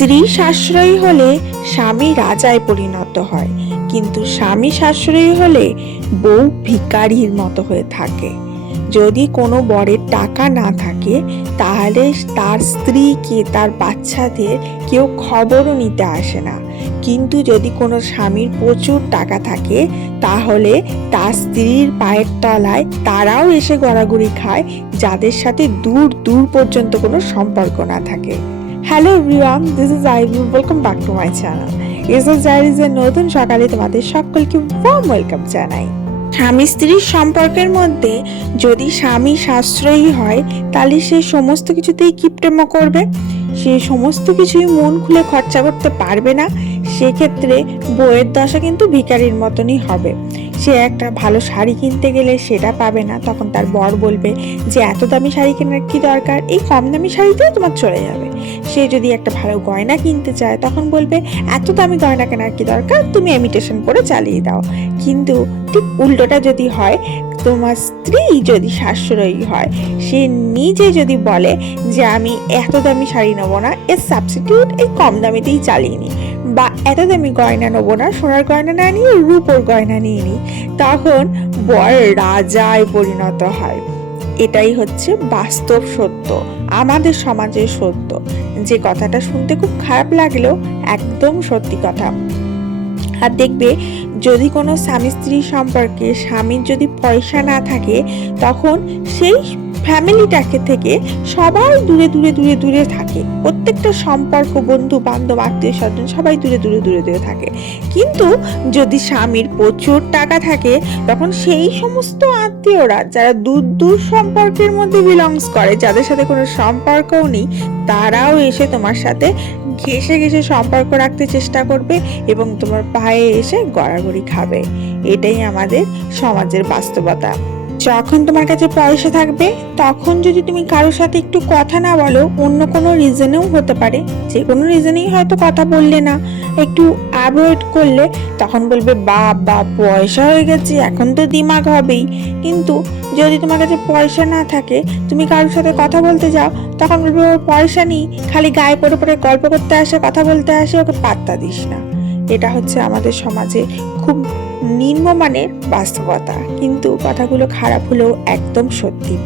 স্ত্রী সাশ্রয়ী হলে স্বামী রাজায় পরিণত হয়, কিন্তু স্বামী সাশ্রয়ী হলে বউ ভিকারির মতো হয়ে থাকে। যদি কোনো বরের টাকা না থাকে, তাহলে তার স্ত্রীকে তার বাচ্চাদের কেউ খবরও নিতে আসে না। কিন্তু যদি কোনো স্বামীর প্রচুর টাকা থাকে, তাহলে তার স্ত্রীর পায়ের তলায় তারাও এসে গড়াগড়ি খায়, যাদের সাথে দূর দূর পর্যন্ত কোনো সম্পর্ক না থাকে। Hello everyone this is I welcome back to my channel SS ডায়েরিজের নতুন সকালে তোমাদের সকলকে ওয়ার্ম ওয়েলকাম জানাই। স্বামী স্ত্রীর সম্পর্কের মধ্যে যদি স্বামী সাশ্রয়ী হয়, তাহলে সে সমস্ত কিছুতেই কিপটেমো করবে। সে সমস্ত কিছুই মন খুলে খরচা করতে পারবে না। সেক্ষেত্রে বইয়ের দশা কিন্তু ভিখারির মতনই হবে। সে একটা ভালো শাড়ি কিনতে গেলে সেটা পাবে না। তখন তার বর বলবে যে, এত দামি শাড়ি কেনার কি দরকার? এই কম দামি শাড়িতেও তোমার চলে যাবে। সে যদি একটা ভালো গয়না কিনতে চায়, তখন বলবে, এত দামি গয়না কেনার কি দরকার? তুমি ইমিটেশন করে চালিয়ে দাও। কিন্তু ঠিক উল্টোটা যদি হয়, তোমার স্ত্রী যদি সাশ্রয়ী হয়, সে নিজে যদি বলে যে, আমি এত দামি শাড়ি নেব না, এর সাবস্টিটিউট এই কম দামিতেই চালিয়ে নিই। বা এত দামি গয়না নেব না, সোনার গয়না না নিয়ে, রূপোর গয়না নিয়ে নিই, তখন বর রাজায় পরিণত হয়। এটাই হচ্ছে বাস্তব সত্য, আমাদের সমাজের সত্য। যে কথাটা শুনতে খুব খারাপ লাগলেও একদম সত্যি কথা। আর দেখবে, যদি কোনো স্বামী স্ত্রী সম্পর্কে স্বামীর যদি পয়সা না থাকে, তখন সেই ফ্যামিলিটাকে থেকে সবাই দূরে দূরে দূরে দূরে থাকে। প্রত্যেকটা সম্পর্ক, বন্ধু, বান্ধব, আত্মীয় স্বজন সবাই দূরে দূরে দূরে দূরে থাকে। কিন্তু যদি স্বামীর প্রচুর টাকা থাকে, তখন সেই সমস্ত আত্মীয়রা যারা দূর দূর সম্পর্কের মধ্যে বিলংস করে, যাদের সাথে কোনো সম্পর্কও নেই, তারাও এসে তোমার সাথে ঘেসে ঘেসে সম্পর্ক রাখতে চেষ্টা করবে এবং তোমার পায়ে এসে গড়াগড়ি খাবে। এটাই আমাদের সমাজের বাস্তবতা। যখন তোমার কাছে পয়সা থাকবে, তখন যদি তুমি কারোর সাথে একটু কথা না বলো, অন্য কোনো রিজনেও হতে পারে। যে কোনো রিজনেই হয়তো কথা বললে না। একটু অ্যাভয়েড করলে তখন বলবে বা বা পয়সা হয়ে গেছে, এখন তো দিমাগ হবেই। কিন্তু যদি তোমার কাছে পয়সা না থাকে, তুমি কারোর সাথে কথা বলতে যাও, তখন বলবে, ওর পয়সা নেই। খালি গায়ে পড়ে পড়ে গল্প করতে আসে, কথা বলতে আসে, ওকে পাত্তা দিস না। এটা হচ্ছে আমাদের সমাজে খুব নিম্নমানের বাস্তবতা। কিন্তু কথাগুলো খারাপ হলেও একদম সত্যি।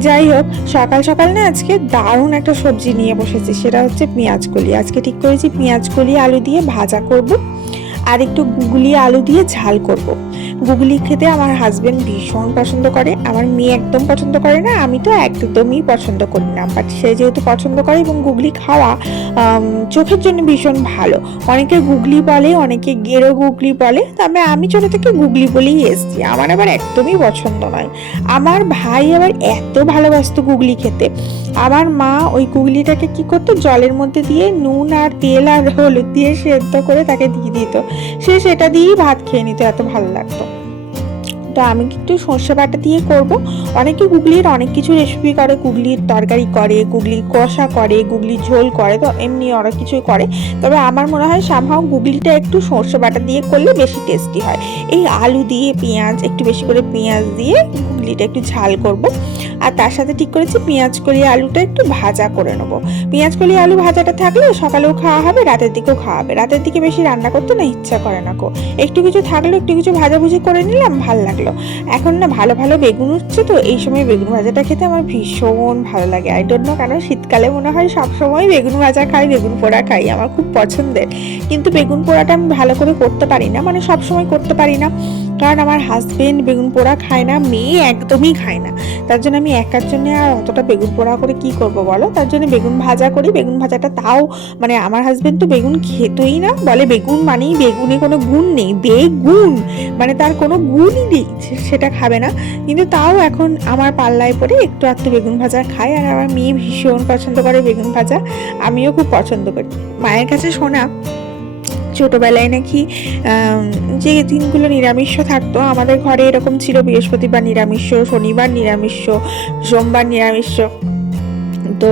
যাই হোক, সকাল সকাল না আজকে দারুণ একটা সবজি নিয়ে বসেছি, সেটা হচ্ছে পেঁয়াজ কলি। আজকে ঠিক করেছি পেঁয়াজ কলি, আলু দিয়ে ভাজা করব, আর একটু গুগলি আলু দিয়ে ঝাল করব। গুগলি খেতে আমার হাজবেন্ড ভীষণ পছন্দ করে। আমার মেয়ে একদম পছন্দ করে না, আমি তো একদমই পছন্দ করি না। বাট সে যেহেতু পছন্দ করে এবং গুগলি খাওয়া চোখের জন্য ভীষণ ভালো। অনেকে গুগলি বলে, অনেকে গেরো গুগলি বলে। তবে আমি ছোটো থেকে গুগলি বলেই এসছি। আমার আবার একদমই পছন্দ নয়। আমার ভাই আবার এত ভালোবাসতো গুগলি খেতে। আমার মা ওই গুগলিটাকে কি করতো? জলের মধ্যে দিয়ে নুন আর তেল আর হলুদ দিয়ে সেদ্ধ করে তাকে দিয়ে দিত। সে সেটা দিয়েই ভাত খেয়ে নিত, এত ভালো লাগতো। তো আমি একটু সর্ষে বাটা দিয়ে করব। অনেকে গুগলির অনেক কিছু রেসিপি করে, গুগলির তরকারি করে গুগলি কষা করে গুগলি ঝোল করে, তো এমনি অনেক কিছুই করে। তবে আমার মনে হয় সামহাও গুগলিটা একটু সর্ষে বাটা দিয়ে করলে বেশি টেস্টি হয়। এই আলু দিয়ে, পেঁয়াজ, একটু বেশি করে পেঁয়াজ দিয়ে গুগলিটা একটু ঝাল করব। আর তার সাথে ঠিক করেছি পেঁয়াজ কলি আলুটা একটু ভাজা করে নেব। পেঁয়াজ কলি আলু ভাজাটা থাকলে সকালেও খাওয়া হবে, রাতের দিকেও খাওয়া হবে। রাতের দিকে বেশি রান্না করতে না ইচ্ছা করে না কো একটু কিছু থাকল একটু কিছু ভাজাভুজি করে নিলাম, ভালো লাগল এখন না ভালো ভালো বেগুন উঠছে তো, এই সময় বেগুন ভাজাটা খেতে আমার ভীষণ ভালো লাগে। আই ডোন্ট নো কেন শীতকালে মনে হয় সব সময় বেগুন ভাজা খাই, বেগুন পোড়া খাই, আমার খুব পছন্দের। কিন্তু বেগুন পোড়াটা আমি ভালো করে করতে পারি না মানে সব সময় করতে পারি না। কারণ আমার হাজবেন্ড বেগুন পোড়া খায় না, মেয়ে একদমই খায় না। তার জন্য আমি একার জন্য আর অতটা বেগুন পোড়া করে কি করব বলো? তার জন্য বেগুন ভাজা করি, বেগুন ভাজাটা তাও মানে আমার হাজবেন্ড তো বেগুন খেতই না, বলে বেগুন মানেই বেগুনে কোনো গুণ নেই, বেগুন। মানে তার কোনো গুণই নেই সেটা খাবে না। কিন্তু তাও এখন আমার পাল্লায় পড়ে একটু আধটু বেগুন ভাজা খায় আর আমার মেয়ে ভীষণ পছন্দ করে বেগুন ভাজা, আমিও খুব পছন্দ করি। মায়ের কাছে শোনা ছোটবেলায় নাকি যে দিনগুলো নিরামিষ থাকতো, আমাদের ঘরে এরকম ছিল বৃহস্পতিবার নিরামিষ, শনিবার নিরামিষ, সোমবার নিরামিষ। তো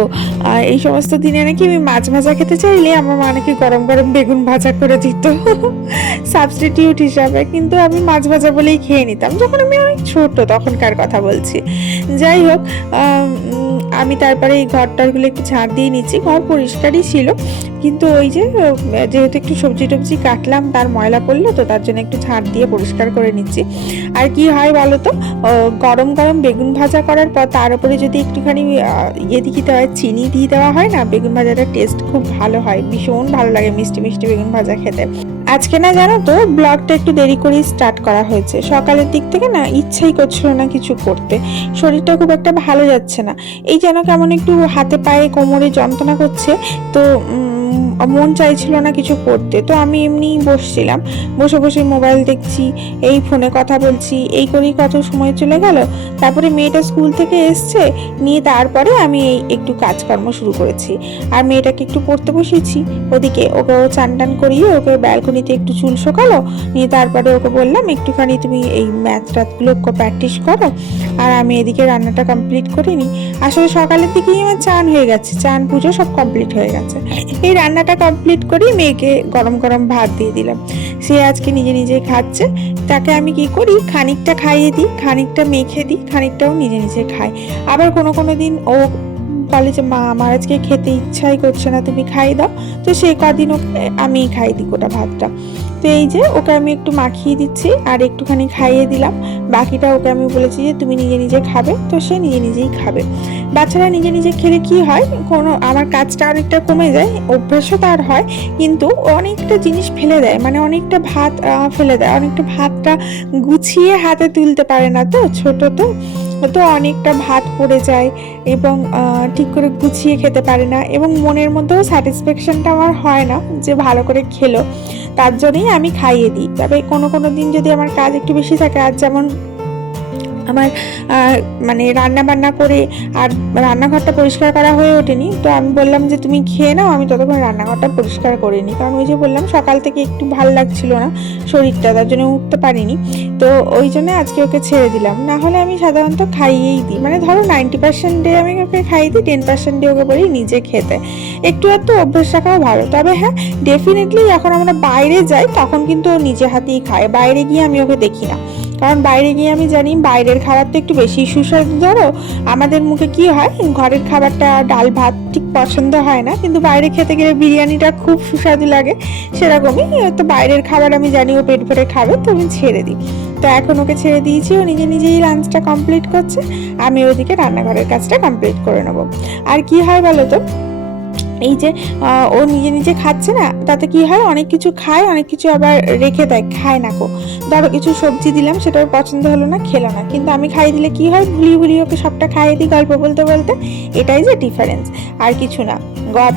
এই সমস্ত দিনে নাকি আমি মাছ ভাজা খেতে চাইলে আমার মা নাকি গরম গরম বেগুন ভাজা করে দিত। সাবস্টিটিউট হিসাবে, কিন্তু আমি মাছ ভাজা বলেই খেয়ে নিতাম। যখন আমি অনেক ছোট, তখনকার কথা বলছি। যাই হোক, আমি তারপরে এই ঘরটারগুলো একটু ঝাড় দিয়ে নিচ্ছি। ঘর পরিষ্কারই ছিল। কিন্তু ওই যে যেহেতু একটু সবজি টবজি কাটলাম, তার ময়লা পড়ল, তো তার জন্য একটু ঝাড় দিয়ে পরিষ্কার করে নিচ্ছি। আর কি হয় বলো তো গরম গরম বেগুন ভাজা করার পর তার উপরে যদি একটুখানি ইয়ে দিয়ে দিতে হয়, চিনি দিয়ে দেওয়া হয় না, বেগুন ভাজাটার টেস্ট খুব ভালো হয়, ভীষণ ভালো লাগে মিষ্টি মিষ্টি বেগুন ভাজা খেতে। আজকে না জানো তো ব্লগটা একটু দেরি করেই স্টার্ট করা হয়েছে। সকালের দিক থেকে না ইচ্ছাই করছিল না কিছু করতে। শরীরটা খুব একটা ভালো যাচ্ছে না। এই যেন কেমন একটু হাতে পায়ে কোমরে যন্ত্রণা করছে, তো মন চাইছিল না কিছু করতে। তো আমি এমনি বসছিলাম। বসে বসে মোবাইল দেখছি, এই ফোনে কথা বলছি, এই করেই কত সময় চলে গেল। তারপরে মেয়েটা স্কুল থেকে এসছে, নিয়ে তারপরে আমি এই একটু কাজকর্ম শুরু করেছি। আর মেয়েটাকে একটু পড়তে বসিয়েছি। ওদিকে ওকে ও চান টান করিয়ে ওকে ব্যালকনিতে একটু চুল শোকালো। নিয়ে তারপরে ওকে বললাম, একটুখানি তুমি এই ম্যাথ ট্যাথগুলো প্র্যাকটিস করো। আর আমি এদিকে রান্নাটা কমপ্লিট করিনি। আসলে সকালের দিকেই আমার চান হয়ে গেছে। চান, পুজো সব কমপ্লিট হয়ে গেছে। এই রান্নাটা কমপ্লিট করি মেয়েকে গরম গরম ভাত দিয়ে দিলাম। সে আজকে নিজে নিজেই খাচ্ছে। তাকে আমি কি করি? খানিকটা খাইয়ে দিই, খানিকটা মেখে দিই, খানিকটাও নিজে নিজে খায় আবার কোনো কোনো দিন ও বলে যে, মা, আমার আজকে খেতে ইচ্ছাই করছে না, তুমি খাই দাও। তো সেই কদিন ওকে আমি খাই দিই গোটা ভাতটা। তো এই যে, ওকে আমি একটু মাখিয়ে দিচ্ছি আর একটুখানি খাইয়ে দিলাম। বাকিটা ওকে আমি বলেছি যে, তুমি নিজে নিজে খাবে। তো সে নিজে নিজেই খাবে। বাচ্চারা নিজে নিজে খেলে কি হয়? কোনো, আমার কাজটা অনেকটা কমে যায়, অভ্যাসও তার হয়, কিন্তু অনেকটা জিনিস ফেলে দেয়। মানে অনেকটা ভাত ফেলে দেয়। অনেকটা ভাতটা গুছিয়ে হাতে তুলতে পারে না তো, ছোট তো। তো অনেকটা ভাত পড়ে যায় এবং ঠিক করে গুছিয়ে খেতে পারে না এবং মনের মধ্যেও স্যাটিসফ্যাকশানটা আমার হয় না যে ভালো করে খেলো। তার জন্যই আমি খাইয়ে দিই। তবে কোনো কোনো দিন যদি আমার কাজ একটু বেশি থাকে আর যেমন আমার মানে রান্না বান্না করে আর রান্নাঘরটা পরিষ্কার করা হয়ে ওঠেনি। তো আমি বললাম যে, তুমি খেয়ে নাও, আমি ততক্ষণ রান্নাঘরটা পরিষ্কার করে নিই। কারণ ওই যে বললাম, সকাল থেকে একটু ভালো লাগছিল না শরীরটা, তার জন্য উঠতে পারিনি। তো ওই জন্য আজকে ওকে ছেড়ে দিলাম। না হলে আমি সাধারণত খাইয়েই দিই। মানে ধরো নাইনটি পার্সেন্ট ডে আমি ওকে খাইয়ে দিই, টেন পার্সেন্ট ডে ওকে বলি নিজে খেতে একটু একটু অভ্যেস রাখাও ভালো। তবে হ্যাঁ ডেফিনেটলি যখন আমরা বাইরে যাই, তখন কিন্তু ও নিজে হাতেই খায়। বাইরে গিয়ে আমি ওকে দেখি না। কারণ বাইরে গিয়ে আমি জানি বাইরের খাবার তো একটু বেশি সুস্বাদু, ধরো। আমাদের মুখে কি হয়, ঘরের খাবারটা ডাল ভাত ঠিক পছন্দ হয় না, কিন্তু বাইরে খেতে গেলে বিরিয়ানিটা খুব সুস্বাদু লাগে। সেরকমই, তো বাইরের খাবার আমি জানি ও পেট ভরে খাবে, তো আমি ছেড়ে দিই। তো এখন ওকে ছেড়ে দিয়েছি, ও নিজে নিজেই লাঞ্চটা কমপ্লিট করছে। আমি ওদিকে রান্নাঘরের কাজটা কমপ্লিট করে নেব। আর কি হয় বলো তো? এই যে ও নিজে নিজে খাচ্ছে না, তাতে কি হয়? অনেক কিছু খায়, অনেক কিছু আবার রেখে দেয়, খায় না কো। ধরো কিছু সবজি দিলাম, সেটা পছন্দ হলো না, খেলো না। কিন্তু আমি খাইয়ে দিলে কি হয়? ভুলিয়ে ভুলিয়ে ওকে সবটা খাইয়ে দিই গল্প বলতে বলতে। এটাই যে ডিফারেন্স আর কিছু না।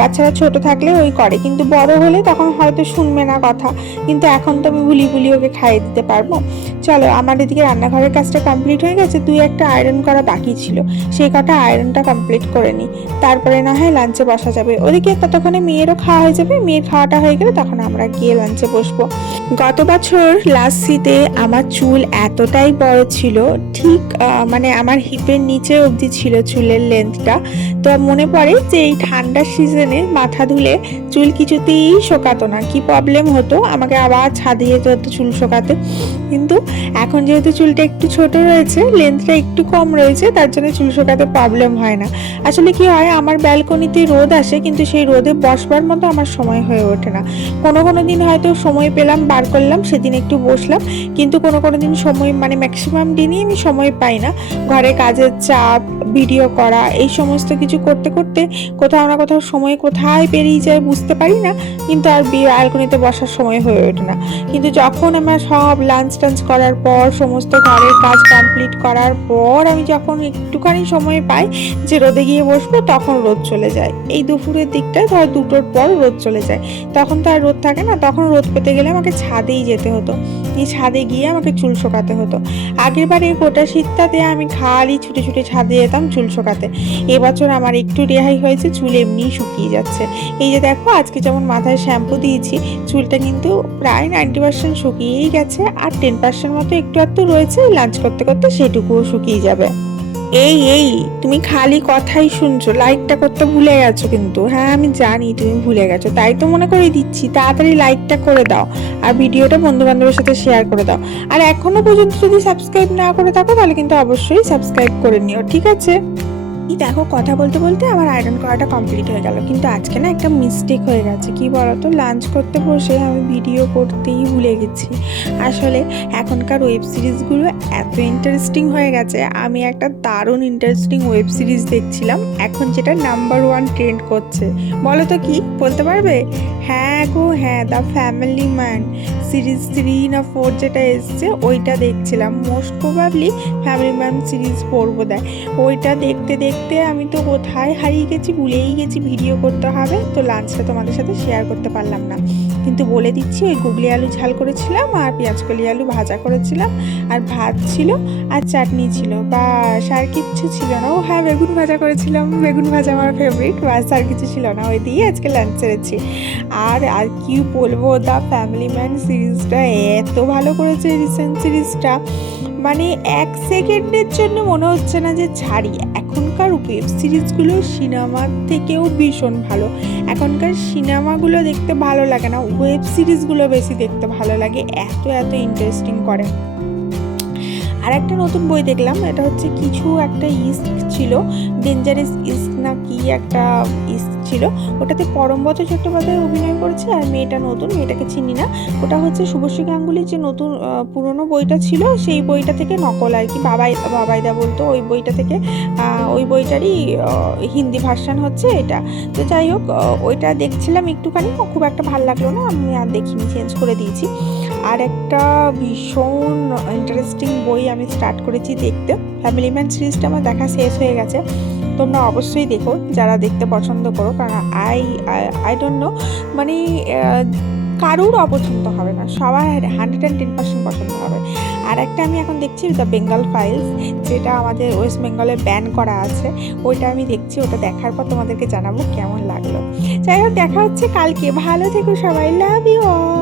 বাচ্চারা ছোট থাকলে ওই করে, কিন্তু বড় হলে তখন হয়তো শুনবে না কথা। কিন্তু এখন তো আমি ভুলি ভুলি ওকে খাইয়ে দিতে পারব। চলো, আমার এদিকে রান্নাঘরের কাজটা কমপ্লিট হয়ে গেছে, দুই একটা আয়রন করা বাকি ছিল। সেই কটা আয়রনটা কমপ্লিট করে নিই তারপরে না হয় লাঞ্চে বসা যাবে। ওদিকে ততক্ষণে মেয়েরও খাওয়া হয়ে যাবে? মেয়ের খাওয়াটা হয়ে গেলে তখন আমরা গিয়ে লাঞ্চে বসবো। গত বছর লাস্ট শীতে আমার চুল এতটাই বড় ছিল, ঠিক মানে আমার হিপের নিচে অবধি ছিল চুলের লেন্থটা তো মনে পড়ে যে এই ঠান্ডার সিজনে মাথা ধুলে চুল কিছুতেই শোকাতো না। কি প্রবলেম হতো? আমাকে আবার ছাদে যেতে হতো চুল শোকাতে। কিন্তু এখন যেহেতু চুলটা একটু ছোট রয়েছে লেন্থটা একটু কম রয়েছে, তার জন্য চুল শোকাতে প্রবলেম হয় না। আসলে কি হয়, আমার ব্যালকনিতে রোদ আসে, কিন্তু সেই রোদে বসবার মতো আমার সময় হয়ে ওঠে না। কোনো কোনো দিন হয়তো সময় পেলাম, বার করলাম, সেদিন একটু বসলাম, কিন্তু কোনো কোনো দিন সময় মানে ম্যাক্সিমাম দিনই আমি সময় পাই না। ঘরে কাজের চাপ ভিডিও করা, এই সমস্ত কিছু করতে করতে কোথাও না কোথাও সময় কোথায় পেরিয়ে যায় বুঝতে পারি না, কিন্তু আর বিয়ে আলকনিতে বসার সময় হয়ে ওঠে না। কিন্তু যখন আমার সব লাঞ্চ টাঞ্চ করার পর, সমস্ত ঘরের কাজ কমপ্লিট করার পর, আমি যখন একটুখানি সময় পাই যে রোদে গিয়ে বসবো, তখন রোদ চলে যায়। এই দুপুরের দিকটায় ধর দুটোর পর রোদ চলে যায়। তখন তো আর রোদ থাকে না, তখন রোদ পেতে গেলে আমাকে ছাদেই যেতে হতো। এই ছাদে গিয়ে আমাকে চুল শোকাতে হতো। আগের বারে গোটা শীতটাতে আমি খালি ছুটে ছুটে ছাদে যেতাম চুল শোকাতে। এবছর আমার একটু রেহাই হয়েছে, চুল এমনিই শুকিয়ে যাচ্ছে। এই যে দেখো, আজকে যেমন মাথায় শ্যাম্পু দিয়েছি, চুলটা কিন্তু প্রায় নাইনটি পার্সেন্ট শুকিয়েই গেছে, আর টেন পার্সেন্ট মতো একটু একটু রয়েছে, লাঞ্চ করতে করতে সেটুকুও শুকিয়ে যাবে। এই এই, তুমি খালি কথাই শুনছো লাইকটা করতে ভুলে গেছো কিন্তু। হ্যাঁ আমি জানি তুমি ভুলে গেছো, তাই তো মনে করে দিচ্ছি, তাড়াতাড়ি লাইকটা করে দাও আর ভিডিওটা বন্ধু বান্ধবের সাথে শেয়ার করে দাও। আর এখনও পর্যন্ত যদি সাবস্ক্রাইব না করে থাকো, তাহলে কিন্তু অবশ্যই সাবস্ক্রাইব করে নিও, ঠিক আছে? দেখো, কথা বলতে বলতে আমার আয়রন করাটা কমপ্লিট হয়ে গেল। কিন্তু আজকে না একটা মিস্টেক হয়ে গেছে। কি বলতো? লাঞ্চ করতে বসে আমি ভিডিও করতেই ভুলে গেছি। আসলে এখনকার ওয়েব সিরিজগুলো এত ইন্টারেস্টিং হয়ে গেছে। আমি একটা দারুণ ইন্টারেস্টিং ওয়েব সিরিজ দেখছিলাম। এখন যেটা নাম্বার ওয়ান ট্রেন্ড করছে। বলো তো কি? বলতে পারবে? হ্যাঁ গো হ্যাঁ the family man series three না ফোর যেটা এসছে, ওইটা দেখছিলাম। Most probably family man series পড়ব দেয় ওইটা দেখতে দেখতে আমি তো কোথায় হারিয়ে গেছি, ভুলেই গেছি, ভিডিও করতে হবে। তো লাঞ্চটা তোমাদের সাথে শেয়ার করতে পারলাম না। কিন্তু বলে দিচ্ছি, ওই গুগলি আলু ঝাল করেছিলাম আর পেঁয়াজকলি আলু ভাজা করেছিলাম। আর ভাত ছিল আর চাটনি ছিল। বাস আর কিচ্ছু ছিল না। ও হ্যাঁ বেগুন ভাজা করেছিলাম। বেগুন ভাজা আমার ফেভারিট বাস আর কিছু ছিল না। ওই দিয়ে আজকে লাঞ্চ সেরেছি আর আর কি বলব দ্য ফ্যামিলি ম্যান সিরিজটা এত ভালো করেছে রিসেন্ট সিরিজটা মানে এক সেকেন্ডের জন্য মনে হচ্ছে না যে ছাড়ি। এখনকার ওয়েব সিরিজগুলো সিনেমার থেকেও ভীষণ ভালো। এখনকার সিনেমাগুলো দেখতে ভালো লাগে না। ওয়েব সিরিজগুলো বেশি দেখতে ভালো লাগে। এত এত ইন্টারেস্টিং করে। আর একটা নতুন বই দেখলাম। এটা হচ্ছে কিছু একটা ইস্ক ছিল। ডেঞ্জারাস ইস্ক না কি একটা ছিল। ওটাতে পরমব্রত চট্টোপাধ্যায় অভিনয় করেছে আর মেয়েটা নতুন, মেয়েটাকে চিনি না। ওটা হচ্ছে শুভশ্রী গাঙ্গুলির যে নতুন পুরনো বইটা ছিল, সেই বইটা থেকে নকল আর কি, বাবাই, বাবাইদা বলতো ওই বইটা থেকে। ওই বইটারই হিন্দি ভার্সান হচ্ছে এটা। তো যাই হোক ওইটা দেখছিলাম একটুখানি, খুব একটা ভালো লাগল না, আমি আর দেখিনি চেঞ্জ করে দিয়েছি। আর একটা ভীষণ ইন্টারেস্টিং বই আমি স্টার্ট করেছি দেখতে। ফ্যামিলি ম্যান সিরিজটা আমার দেখা শেষ হয়ে গেছে। তোমরা অবশ্যই দেখো, যারা দেখতে পছন্দ করো, কারণ আই আই ডোন্ট নো মানে কারুর অপছন্দ হবে না, সবার হান্ড্রেড অ্যান্ড টেন পার্সেন্ট পছন্দ হবে। আর একটা আমি এখন দেখছি দ্য বেঙ্গল ফাইলস যেটা আমাদের ওয়েস্ট বেঙ্গলে ব্যান করা আছে, ওইটা আমি দেখছি, ওটা দেখার পর তোমাদেরকে জানাব কেমন লাগল। যাই হোক, দেখা হচ্ছে কালকে। ভালো থেকো সবাই লাভ ইউ অল